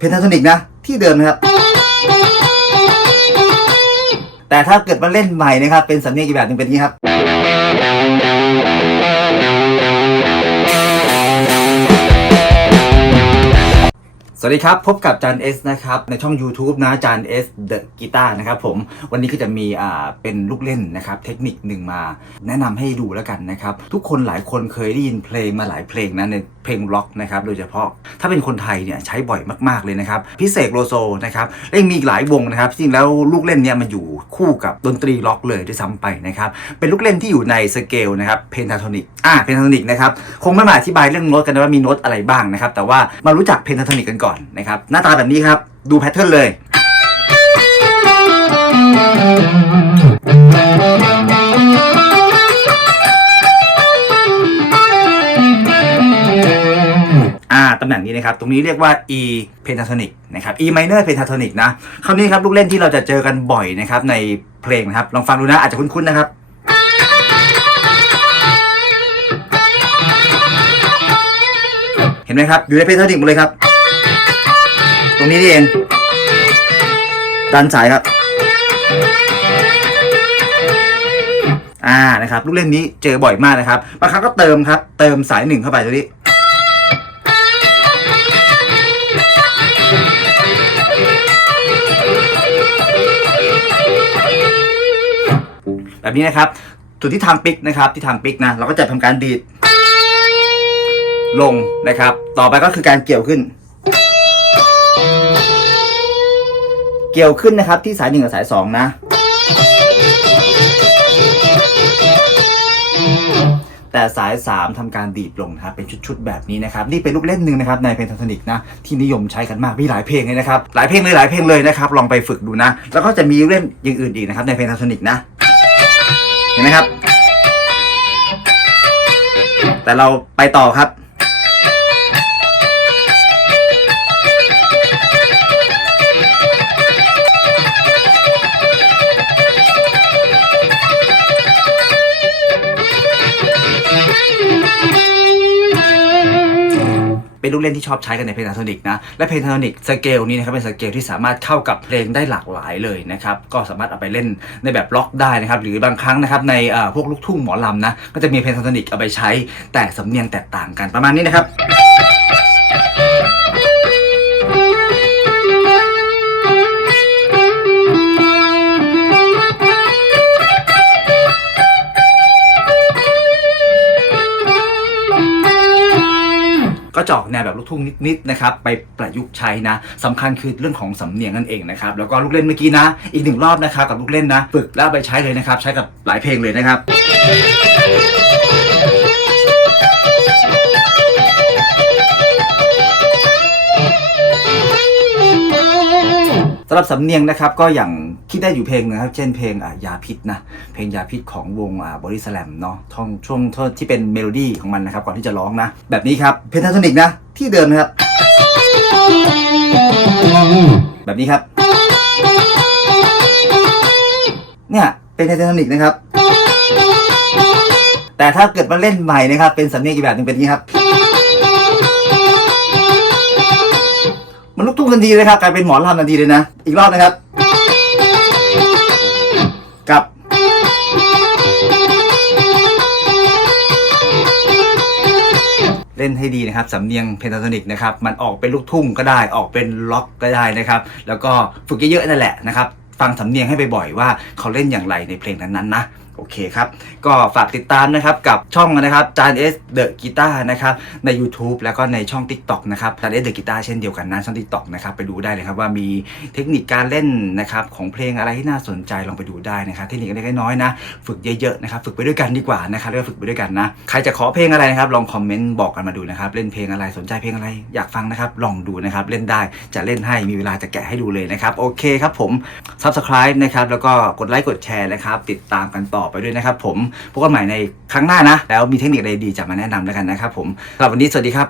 เพนทาโทนิกนะ ที่เดิมนะครับ แต่ถ้าเกิดมาเล่นใหม่นะครับ เป็นสำเนียงอีกแบบหนึงเป็นอย่างนี้ครับ วัสดีครับ พบกับจานเอสนะครับ ในช่อง YouTube นะจานเอสเดอะกีตาร์นะครับผมวันนี้ก็จะมีอ่าเป็นลูกเล่นนะครับ เทคนิคหนึ่งมา แนะนำให้ดูแล้วกันนะครับ ทุกคนหลายคนเคยได้ยินเพลงมาหลายเพลงนะในเพลงร็อกนะครับ โดยเฉพาะถ้าเป็นคนไทยเนี่ยใช้บ่อยมากๆเลยนะครับพิเศษโลโซนะครับและยังมีอีกหลายวงนะครับจริงแล้วลูกเล่นเนี่ยมันอยู่คู่กับดนตรีล็อกเลยด้วยซ้ำไปนะครับเป็นลูกเล่นที่อยู่ในสเกลนะครับเพนทาโทนิก อ่าเพนทาโทนิกนะครับคงไม่มาอธิบายเรื่องโน้ตกันว่ามีโน้ตอะไรบ้างนะครับแต่ว่ามารู้จักเพนทาโทนิกกันก่อนนะครับหน้าตาแบบนี้ครับดูแพทเทิร์นเลยอ่าตำแหน่งนี้นะครับตรงนี้เรียกว่า E pentatonic นะครับ E minor pentatonic นะคราวนี้ครับลูกเล่นที่เราจะเจอกันบ่อยนะครับในเพลงนะครับ ลองฟังดูนะอาจจะคุ้นๆนะครับ นไหมครับ อยู่ในเพนทาโทนิกหมดเลยครับ ตรงนี้นี่เองด้านซ้ายครับ อ่านะครับ ลูกเล่นนี้เจอบ่อยมากนะครับบางครั้งก็เติมครับ เติมสายหนึ่งเข้าไปตรงนี้แบบนี้นะครับส่วนที่ทำปิกนะครับที่ทำปิกนะเราก็จะทำการดีด ลงนะครับ ต่อไปก็คือการเกี่ยวขึ้น เกี่ยวขึ้นนะครับที่สายหนึ่งกับสายสองนะ แต่สาย 3ทำการดีดลงนะครับเป็นชุดๆแบบนี้นะครับนี่เป็นลูกเล่นหนึ่งนะครับในเพนทาโทนิกนะที่นิยมใช้กันมากมีหลายเพลงเลยนะครับหลายเพลงเลยหลายเพลงเลยนะครับลองไปฝึกดูนะ แล้วก็จะมีเล่นอย่างอื่นอีกนะครับในเพนทาโทนิกนะเห็นไหมครับ แต่เราไปต่อครับ ลูกเล่นที่ชอบใช้กันในเพลงทาโทนิกนะ และเพลงทาโทนิกสเกลนี้นะครับเป็นสเกลที่สามารถเข้ากับเพลงได้หลากหลายเลยนะครับ ก็สามารถเอาไปเล่นในแบบล็อกได้นะครับ หรือบางครั้งนะครับในพวกลูกทุ่งหมอลำนะ ก็จะมีเพลงทาโทนิกเอาไปใช้ แต่สำเนียงแตกต่างกันประมาณนี้นะครับ จะออกแนวแบบลูกทุ่งนิดๆนะครับไปประยุกต์ใช้นะสำคัญคือเรื่องของสำเนียงนั่นเองนะครับแล้วก็ลูกเล่นเมื่อกี้นะ อีกหนึ่งรอบนะครับกับลูกเล่นนะ ฝึกแล้วเอาไปใช้เลยนะครับ ใช้กับหลายเพลงเลยนะครับำหรับสำเนียงนะครับก็อย่างคิดได้อยู่เพลงนะครับ เช่นเพลงอ่ยาพิษนะเพลงยาพิษของวงอ่าบริสแลมเนาะท่องช่วงที่เป็นเมโลดี้ของมันนะครับก่อนที่จะร้องนะ แบบนี้ครับเพนทาโทนิกนะ ที่เดิมนะครับ แบบนี้ครับ เนี่ยเป็นเพนทาโทนิกนะครับ แต่ถ้าเกิดมาเล่นใหม่นะครับ เป็นสำเนียงอีกแบบหนึงเป็นอย่างนี้ครับ มันลูกทุ่งทันทีเลยครับกลายเป็นหมอลำทันทีเลยนะ อีกรอบนะครับ กับ เล่นให้ดีนะครับสำเนียงเพนทาโทนิกนะครับ มันออกเป็นลูกทุ่งก็ได้ออกเป็นล็อกก็ได้นะครับ แล้วก็ฝึกเยอะๆนั่นแหละนะครับ ฟังสำเนียงให้บ่อยๆว่าเขาเล่นอย่างไรในเพลงนั้นๆนะ โอเคครับ ก็ฝากติดตามนะครับกับช่องนะครับจานเอสเดอะกีตาร์นะครับใน YouTube แล้วก็ในช่อง TikTok นะครับจานเอสเดอะกีตาร์เช่นเดียวกันนะช่อง TikTok นะครับไปดูได้เลยครับว่ามีเทคนิคการเล่นนะครับของเพลงอะไรที่น่าสนใจลองไปดูได้นะครับเทคนิคเล็กๆน้อยๆนะ ฝึกเยอะๆนะครับฝึกไปด้วยกันดีกว่านะครับเรียกว่าฝึกไปด้วยกันนะใครจะขอเพลงอะไรนะครับลองคอมเมนต์บอกกันมาดูนะครับเล่นเพลงอะไรสนใจเพลงอะไรอยากฟังนะครับลองดูนะครับเล่นได้จะเล่นให้มีเวลาจะแกะให้ดูเลยนะครับโอเคครับผม Subscribe นะครับแล้วก็กดไลค์กดแชร์นะครับติดตามกันต่อไปด้วยนะครับผมพบกันใหม่ในครั้งหน้านะ แล้วมีเทคนิคอะไรดีจะมาแนะนำแล้วกันนะครับผมสำหรับวันนี้สวัสดีครับ